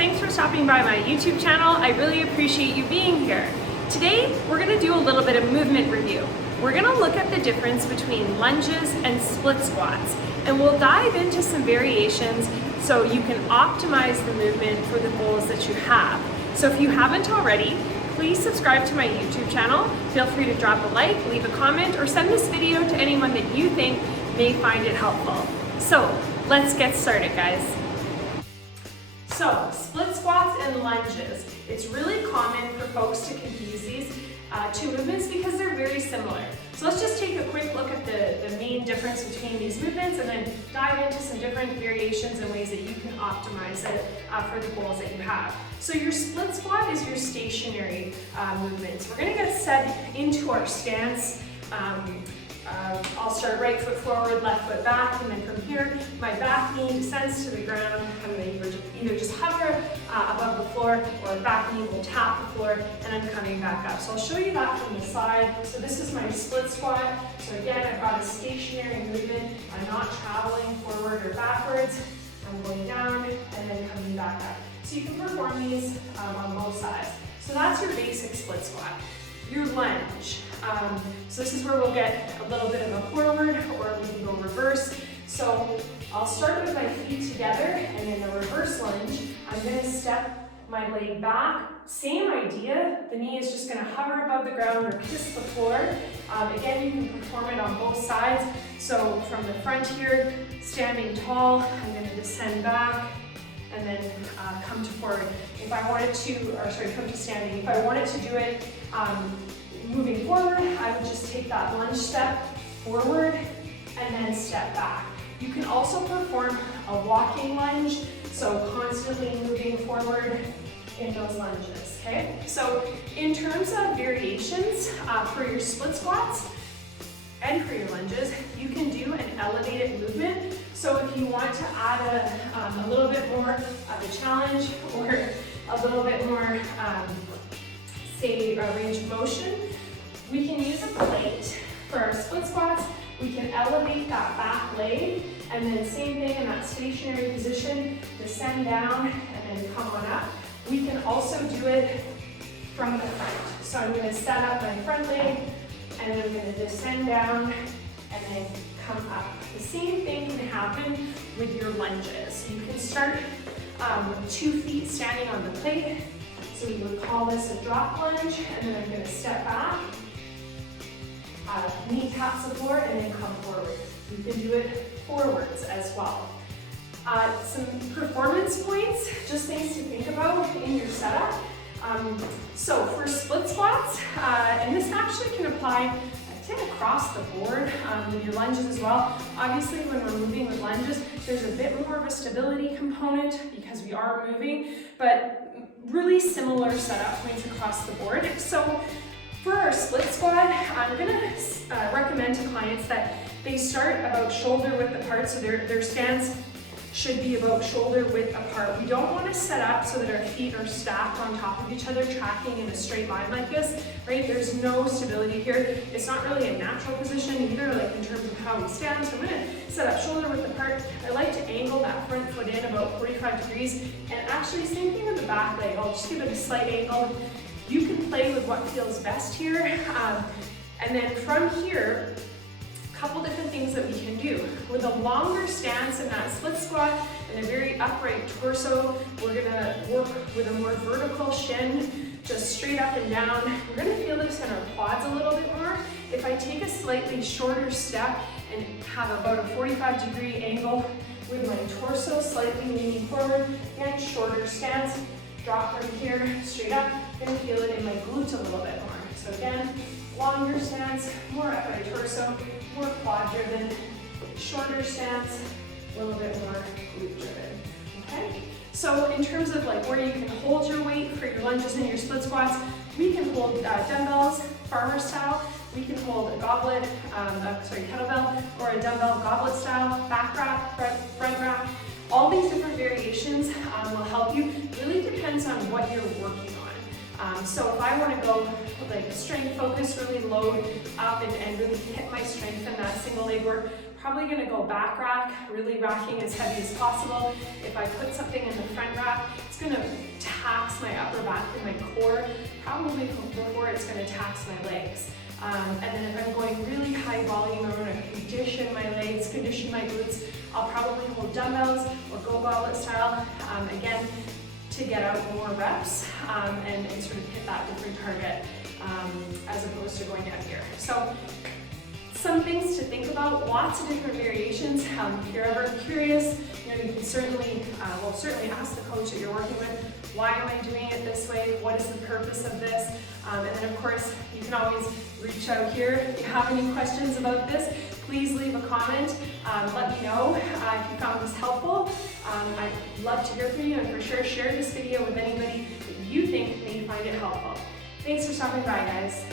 thanks for stopping by my YouTube channel. I really appreciate you being here. Today, we're gonna do a little bit of movement review. We're gonna look at the difference between lunges and split squats, and we'll dive into some variations so you can optimize the movement for the goals that you have. So if you haven't already, please subscribe to my YouTube channel. Feel free to drop a like, leave a comment, or send this video to anyone that you think may find it helpful. So let's get started, guys. So, split squats and lunges. It's really common for folks to confuse these two movements because they're very similar. So let's just take a quick look at the main difference between these movements and then dive into some different variations and ways that you can optimize it for the goals that you have. So your split squat is your stationary movements. We're gonna get set into our stance. I'll start right foot forward, left foot back, and then from here, my back knee descends to the ground. I'm going to either just hover above the floor, or the back knee will tap the floor, and I'm coming back up. So I'll show you that from the side. So this is my split squat. So again, I've got a stationary movement. I'm not traveling forward or backwards. I'm going down and then coming back up. So you can perform these on both sides. So that's your basic split squat. Your lunge. So this is where we'll get a little bit of a forward, or we can go reverse. So I'll start with my feet together, and in the reverse lunge, I'm going to step my leg back. Same idea, the knee is just going to hover above the ground or kiss the floor. Again, you can perform it on both sides. So from the front here, standing tall, I'm going to descend back, and then come to forward. If I wanted to, come to standing. If I wanted to do it moving forward, I would just take that lunge step forward and then step back. You can also perform a walking lunge, so constantly moving forward in those lunges, okay? So in terms of variations for your split squats and for your lunges, you can do an elevated movement. So if you want to add a little bit more of a challenge or a little bit more, say, a range of motion, we can use a plate for our split squats. We can elevate that back leg, and then same thing in that stationary position, descend down and then come on up. We can also do it from the front. So I'm going to set up my front leg, and then I'm going to descend down and then come up. The same thing can happen with your lunges. You can start with 2 feet standing on the plate. So we would call this a drop lunge, and then I'm going to step back, knee taps the floor, and then come forward. You can do it forwards as well. Some performance points, just things to think about in your setup. So for split squats, and this actually can apply across the board with your lunges as well. Obviously, when we're moving with lunges, there's a bit more of a stability component because we are moving, but really similar setup points across the board. So for our split squat, I'm gonna recommend to clients that they start about shoulder width apart, so their stance should be about shoulder width apart. We don't want to set up so that our feet are stacked on top of each other, tracking in a straight line like this, right? There's no stability here. It's not really a natural position either, like in terms of how we stand. So I'm going to set up shoulder width apart. I like to angle that front foot in about 45 degrees. And actually, same thing with the back leg. I'll just give it a slight angle. You can play with what feels best here. And then from here, couple different things that we can do. With a longer stance in that split squat and a very upright torso, we're gonna work with a more vertical shin, just straight up and down. We're gonna feel this in our quads a little bit more. If I take a slightly shorter step and have about a 45-degree angle with my torso slightly leaning forward, again, shorter stance, drop from here, straight up, gonna feel it in my glutes a little bit more. So again, longer stance, more upright torso, more quad driven, shorter stance, a little bit more glute driven, okay? So in terms of like where you can hold your weight for your lunges and your split squats, we can hold dumbbells, farmer style. We can hold a goblet, kettlebell, or a dumbbell goblet style, back wrap, front wrap. All these different variations will help you. It really depends on what you're working on. So if I want to go like a strength focus, really load up and really hit my strength in that single leg work, Probably going to go back rack, really racking as heavy as possible. If I put something in the front rack, it's going to tax my upper back and my core, probably before it's going to tax my legs. And then if I'm going really high volume, I'm going to condition my legs, condition my glutes. I'll probably hold dumbbells or go goblet style, again, to get out more reps and sort of hit that different target as opposed to going heavier. So some things to think about, lots of different variations. If you're ever curious, you can certainly ask the coach that you're working with, why am I doing it this way? What is the purpose of this? And then of course, you can always reach out here. If you have any questions about this, please leave a comment. Let me know if you found this helpful. I'd love to hear from you, and for sure share this video with anybody that you think may find it helpful. Thanks for stopping by, guys.